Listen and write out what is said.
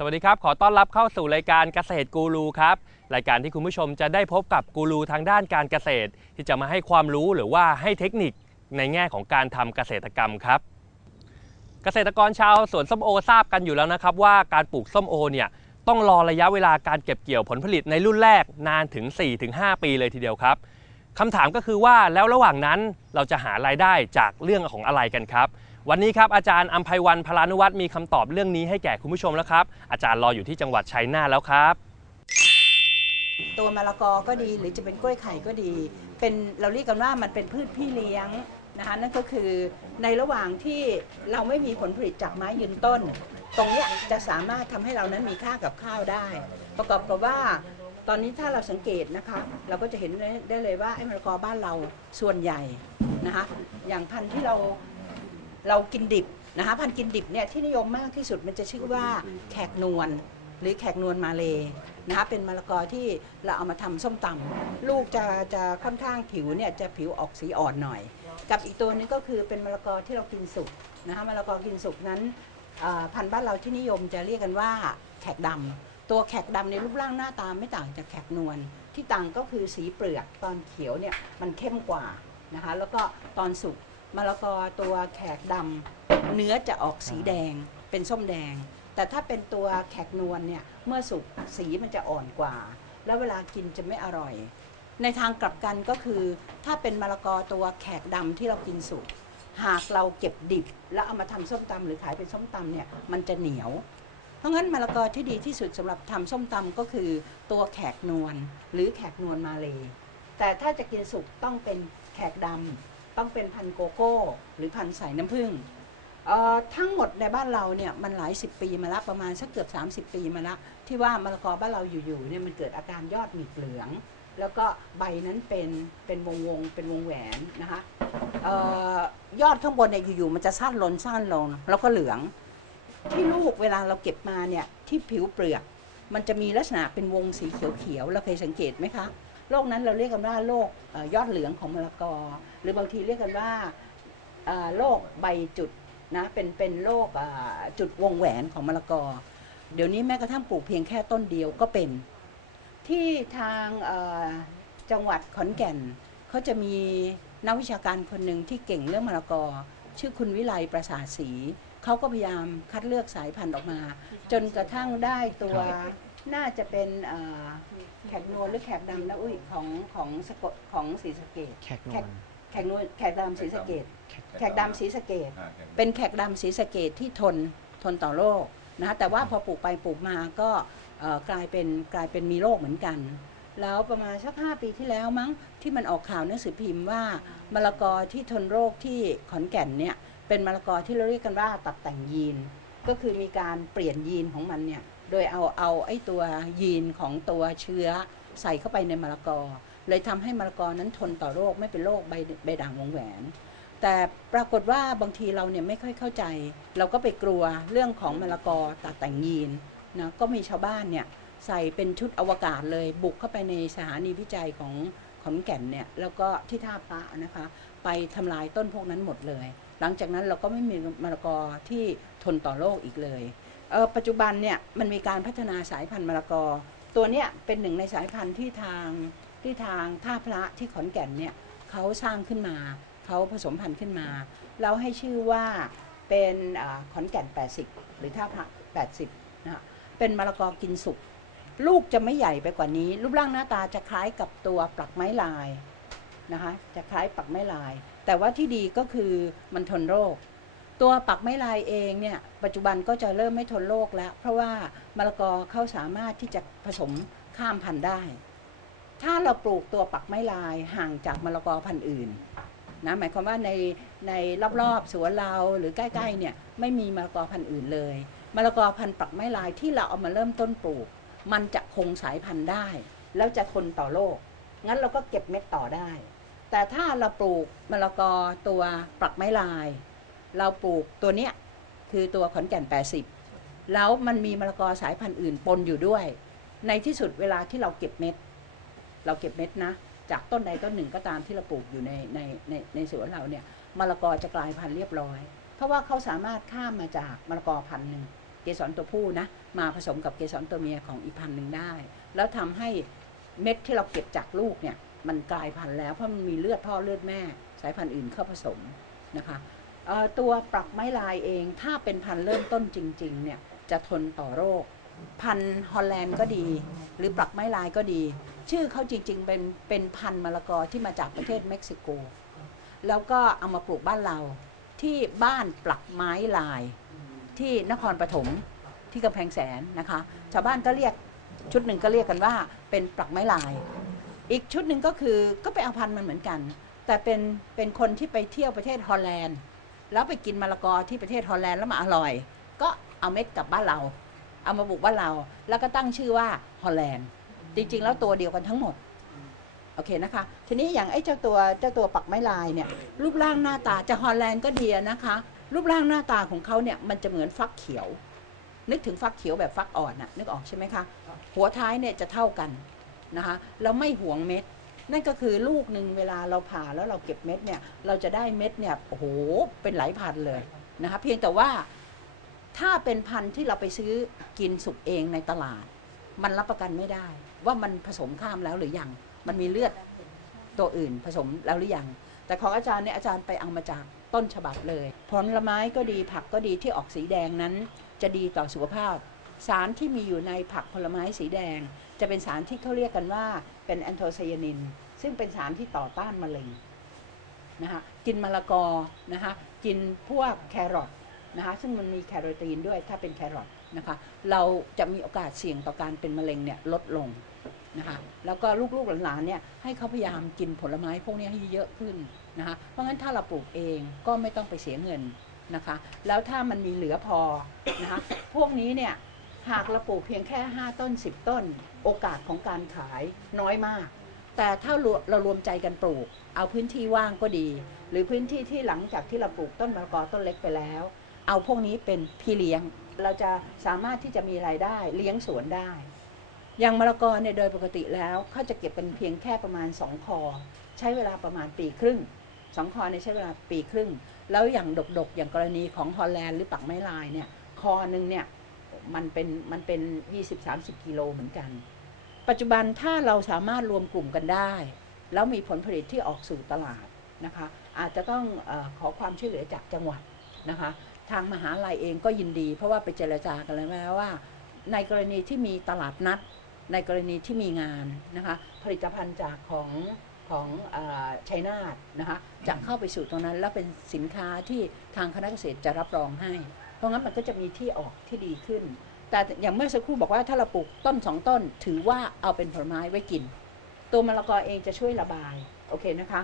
สวัสดีครับ ขอต้อนรับเข้าสู่รายการเกษตรกูรูครับ รายการที่คุณผู้ชมจะได้พบกับกูรูทางด้านการเกษตร ที่จะมาให้ความรู้หรือว่าให้เทคนิคในแง่ของการทำเกษตรกรรมครับ เกษตรกรชาวสวนส้มโอทราบกันอยู่แล้วนะครับ ว่าการปลูกส้มโอเนี่ยต้องรอระยะเวลาการเก็บเกี่ยวผลผลิตในรุ่นแรกนานถึง 4-5 ปีเลยทีเดียวครับคำถามก็คือว่าแล้วระหว่างนั้นเราจะหารายได้จากเรื่องของอะไรกันครับ วันนี้ครับอาจารย์อัมภัยวันพลานุวัฒน์มีคำตอบเรื่องนี้ให้แก่คุณผู้ชมแล้วครับ อาจารย์รออยู่ที่จังหวัดชัยนาทแล้วครับ ตัวมะละกอก็ดีหรือจะเป็นกล้วยไข่ก็ดี เป็นเราเรียกกันว่ามันเป็นพืชพี่เลี้ยงนะคะนั่นก็คือในระหว่างที่เราไม่มีผลผลิตจากไม้ยืนต้น ตรงนี้จะสามารถทำให้เรานั้นมีค่ากับข้าวได้ ประกอบกับว่าตอนนี้ถ้าเราสังเกตนะคะ เราก็จะเห็นได้เลยว่าไอ้มะละกอบ้านเราส่วนใหญ่นะคะอย่างพันธุ์ที่เรา เรากินดิบนะคะพันธุ์กินดิบเนี่ยที่นิยมมากที่สุดมันจะชื่อว่าแขกนวลหรือแขกนวลมาเลนะคะเป็นมะละกอที่เราเอามาทำส้มตำลูกจะจะค่อนข้างผิวเนี่ยจะผิวออกสีอ่อนหน่อย กับอีกตัวนึงก็คือเป็นมะละกอที่เรากินสุกนะคะมะละกอกินสุกนั้นพันธุ์บ้านเราที่นิยมจะเรียกกันว่าแขกดำตัวแขกดำในรูปร่างหน้าตาไม่ต่างจากแขกนวลที่ต่างก็คือสีเปลือกตอนเขียวเนี่ยมันเข้มกว่านะคะแล้วก็ตอนสุก มะละกอตัวแขกดำเนื้อจะออกสีแดงเป็นส้มแดง แต่ถ้าเป็นตัวแขกนวลเนี่ยเมื่อสุกสีมันจะอ่อนกว่า แล้วเวลากินจะไม่อร่อย ในทางกลับกันก็คือ ถ้าเป็นมะละกอตัวแขกดำที่เรากินสุก หากเราเก็บดิบ แล้วเอามาทำส้มตำหรือขายเป็นส้มตำเนี่ยมันจะเหนียว เพราะงั้นมะละกอที่ดีที่สุดสำหรับทำส้มตำก็คือตัวแขกนวลหรือแขกนวลมาเลยแต่ถ้าจะกินสุกต้องเป็นแขกดำ ต้องเป็นพันโกโก้ หรือพันธุ์ใส่น้ำผึ้งทั้งหมดในบ้านเราเนี่ยมันหลายสิบปีมาแล้วประมาณสักเกือบ 30 ปีมาแล้วที่ว่ามะละกอบ้านเราอยู่ๆเนี่ยมันเกิดอาการยอดหงิกเหลือง แล้วก็ใบนั้นเป็นเป็นวงวงเป็นวงแหวนนะคะออยอดข้างบนเนี่ยอยู่ๆมันจะสั้นลงสั้นลง แล้วก็เหลือง ที่ลูกเวลาเราเก็บมาเนี่ยที่ผิวเปลือก มันจะมีลักษณะเป็นวงสีเขียวๆเราเคยสังเกตไหมคะ โรคนั้นเราเรียกกันว่าโรคเอ่อยอดเหลืองของมะละกอ หรือบางทีเรียกกันว่าเอ่อโรคใบจุดนะเป็นเป็นโรคอ่าจุดวงแหวนของมะละกอ เดี๋ยวนี้แม้กระทั่งปลูกเพียงแค่ต้นเดียวก็เป็น ที่ทางเอ่อจังหวัดขอนแก่นเขาจะมีนักวิชาการคนหนึ่งที่เก่งเรื่องมะละกอ ชื่อคุณวิไลประสาทศรีเขาก็พยายามคัดเลือกสายพันธุ์ออกมา จนกระทั่งได้ตัวน่าจะเป็นเอ่อ แขกนวลหรือแขกดำนะอุ้ยของของสะกดของศรีสะเกดแขกนวลแขกนวลแขกดำศรีสะเกดแขกดำศรีสะเกดอ่าแขกเป็นแขกดำศรีสะเกดที่ทนทนต่อโรคนะคะแต่ว่าพอปลูกไปปลูกมาก็เอ่อกลายเป็นกลายเป็นมีโรคเหมือนกัน แล้วประมาณสักห้าปีที่แล้วมั้งที่มันออกข่าวหนังสือพิมพ์ว่ามะละกอที่ทนโรคที่ขอนแก่นเนี่ยเป็นมะละกอที่เราเรียกกันว่าตัดแต่งยีน ก็คือมีการเปลี่ยนยีนของมันเนี่ย โดยเอาเอาไอ้ตัวยีนของตัวเชื้อใส่เข้าไปในมะละกอ เลยทำให้มะละกอนั้นทนต่อโรคไม่เป็นโรคใบใบด่างวงแหวน แต่ปรากฏว่าบางทีเราเนี่ยไม่ค่อยเข้าใจ เราก็ไปกลัวเรื่องของมะละกอตัดแต่งยีนนะก็มีชาวบ้านเนี่ยใส่เป็นชุดอวกาศเลยบุกเข้าไปในสถานีวิจัยของขอนแก่นเนี่ยแล้วก็ที่ท่าพระนะคะ ไปทำลายต้นพวกนั้นหมดเลย หลังจากนั้นเราก็ไม่มีมะละกอที่ทนต่อโรคอีกเลย ปัจจุบันเนี่ยมันมีการพัฒนาสายพันธุ์มะละกอ ตัวเนี้ยเป็นหนึ่งในสายพันธุ์ที่ทางที่ทางท่าพระที่ขอนแก่นเนี่ยเขาสร้างขึ้นมาเขาผสมพันธุ์ขึ้นมา เราให้ชื่อว่าเป็นอขอนแก่น 80 หรือท่าพระ 80นะคะเป็นมะละกอกินสุกลูกจะไม่ใหญ่ไปกว่านี้ รูปร่างหน้าตาจะคล้ายกับตัวปลักไม้ลายนะคะจะคล้ายปลักไม้ลาย แต่ว่าที่ดีก็คือมันทนโรค ตัวปักไม้ลายเองเนี่ยปัจจุบันก็จะเริ่มไม่ทนโรคแล้ว เพราะว่ามะละกอเขาสามารถที่จะผสมข้ามพันธุ์ได้ ถ้าเราปลูกตัวปักไม้ลายห่างจากมะละกอพันธุ์อื่นนะหมายความว่าในในรอบๆสวนเราหรือใกล้ๆเนี่ยไม่มีมะละกอพันธุ์อื่นเลยมะละกอพันธุ์ปักไม้ลายที่เราเอามาเริ่มต้นปลูก มันจะคงสายพันธุ์ได้ แล้วจะทนต่อโรคงั้นเราก็เก็บเม็ดต่อได้ แต่ถ้าเราปลูกมะละกอตัวปักไม้ลาย เราปลูกตัวเนี้ยคือตัวขอนแก่น 80 แล้วมันมีมะละกอสายพันธุ์อื่นปนอยู่ด้วย ในที่สุดเวลาที่เราเก็บเม็ด เราเก็บเม็ดนะ จากต้นใดต้นหนึ่งก็ตามที่เราปลูกอยู่ในในในในสวนเราเนี่ยมะละกอจะกลายพันธุ์เรียบร้อย เพราะว่าเขาสามารถข้ามมาจากมะละกอพันธุ์หนึ่งเกสรตัวผู้นะมาผสมกับเกสรตัวเมียของอีกพันธุ์หนึ่งได้ แล้วทำให้เม็ดที่เราเก็บจากลูกเนี่ยมันกลายพันธุ์แล้วเพราะมันมีเลือดพ่อเลือดแม่ สายพันธุ์อื่นเข้าผสมนะคะ ตัวปลักไม้ลายเอง ถ้าเป็นพันธุ์เริ่มต้นจริงๆเนี่ยจะทนต่อโรค พันธุ์ฮอลแลนด์ก็ดี หรือปลักไม้ลายก็ดี ชื่อเขาจริงๆเป็นเป็นพันธุ์มะละกอที่มาจากประเทศเม็กซิโก แล้วก็เอามาปลูกบ้านเราที่บ้านปลักไม้ลายที่นครปฐมที่กำแพงแสนนะคะ ชาวบ้านก็เรียกชุดหนึ่งก็เรียกกันว่าเป็นปลักไม้ลาย อีกชุดหนึ่งก็คือก็ไปเอาพันธุ์มันเหมือนกัน แต่เป็นเป็นคนที่ไปเที่ยวประเทศฮอลแลนด์ แล้วไปกินมะละกอที่ประเทศฮอลแลนด์แล้วมาอร่อย ก็เอาเม็ดกลับบ้านเรา เอามาปลูกบ้านเรา แล้วก็ตั้งชื่อว่าฮอลแลนด์ จริง ๆ แล้วตัวเดียวกันทั้งหมด โอเคนะคะ ทีนี้อย่างไอ้เจ้าตัวเจ้าตัวปักไม้ลายเนี่ยรูปร่างหน้าตาจะฮอลแลนด์ก็ดีนะคะ รูปร่างหน้าตาของเขาเนี่ยมันจะเหมือนฟักเขียว นึกถึงฟักเขียวแบบฟักอ่อนน่ะนึกออกใช่ไหมคะ หัวท้ายเนี่ยจะเท่ากันนะคะแล้วไม่หวงเม็ด นั่นก็คือลูกหนึ่งเวลาเราผ่าแล้วเราเก็บเม็ดเนี่ย เราจะได้เม็ดเนี่ยโอ้โหเป็นหลายพันเลยนะคะเพียงแต่ว่าถ้าเป็นพันธุ์ที่เราไปซื้อกินสุกเองในตลาด มันรับประกันไม่ได้ ว่ามันผสมข้ามแล้วหรือยัง มันมีเลือดตัวอื่นผสมแล้วหรือยัง แต่ของอาจารย์เนี่ยอาจารย์ไปเอามาจากต้นฉบับเลยผลไม้ก็ดีผักก็ดีที่ออกสีแดงนั้น จะดีต่อสุขภาพ สารที่มีอยู่ในผักผลไม้สีแดง จะเป็นสารที่เขาเรียกกันว่า เป็นแอนโทไซยานิน ซึ่งเป็นสารที่ต่อต้านมะเร็งนะคะกินมะละกอนะคะกินพวกแครอทนะคะซึ่งมันมีแคโรทีนด้วยถ้าเป็นแครอทนะคะเราจะมีโอกาสเสี่ยงต่อการเป็นมะเร็งเนี่ยลดลงนะคะแล้วก็ลูกๆหลานๆเนี่ยให้เขาพยายามกินผลไม้พวกนี้ให้เยอะขึ้นนะคะเพราะงั้นถ้าเราปลูกเองก็ไม่ต้องไปเสียเงินนะคะแล้วถ้ามันมีเหลือพอนะคะพวกนี้เนี่ย หากเราปลูกเพียงแค่ 5 ต้น 10 ต้น โอกาสของการขายน้อยมาก แต่ถ้าเรารวมใจกันปลูก เอาพื้นที่ว่างก็ดี หรือพื้นที่ที่หลังจากที่เราปลูกต้นมะละกอต้นเล็กไปแล้ว เอาพวกนี้เป็นพี่เลี้ยง เราจะสามารถที่จะมีรายได้เลี้ยงสวนได้อย่างมะละกอเนี่ยโดยปกติแล้วเขาจะเก็บเป็นเพียงแค่ประมาณ 2 คอ ใช้เวลาประมาณปีครึ่งสองคอเนี่ยใช้เวลาปีครึ่ง แล้วอย่างดกๆ อย่างกรณีของฮอลแลนด์หรือปักไม้ลายเนี่ยคอหนึ่งเนี่ย มันเป็นมันเป็น 20-30 กิโลเหมือนกัน ปัจจุบันถ้าเราสามารถรวมกลุ่มกันได้ แล้วมีผลผลิตที่ออกสู่ตลาดนะคะ อาจจะต้องอขอความช่วยเหลือจากจังหวัดนะคะ ทางมหาลัยเองก็ยินดี เพราะว่าไปเจรจากันแล้วว่า ในกรณีที่มีตลาดนัด ในกรณีที่มีงานนะคะ ผลิตภัณฑ์จากของของชัยนาทนะคะจะเข้าไปสู่ตรงนั้น แล้วเป็นสินค้าที่ทางคณะเกษตรจะรับรองให้ เพราะงั้นมันก็จะมีที่ออกที่ดีขึ้น แต่อย่างเมื่อสักครู่บอกว่าถ้าเราปลูกต้นสองต้น ถือว่าเอาเป็นผลไม้ไว้กิน ตัวมะละกอเองจะช่วยระบาย โอเคนะคะ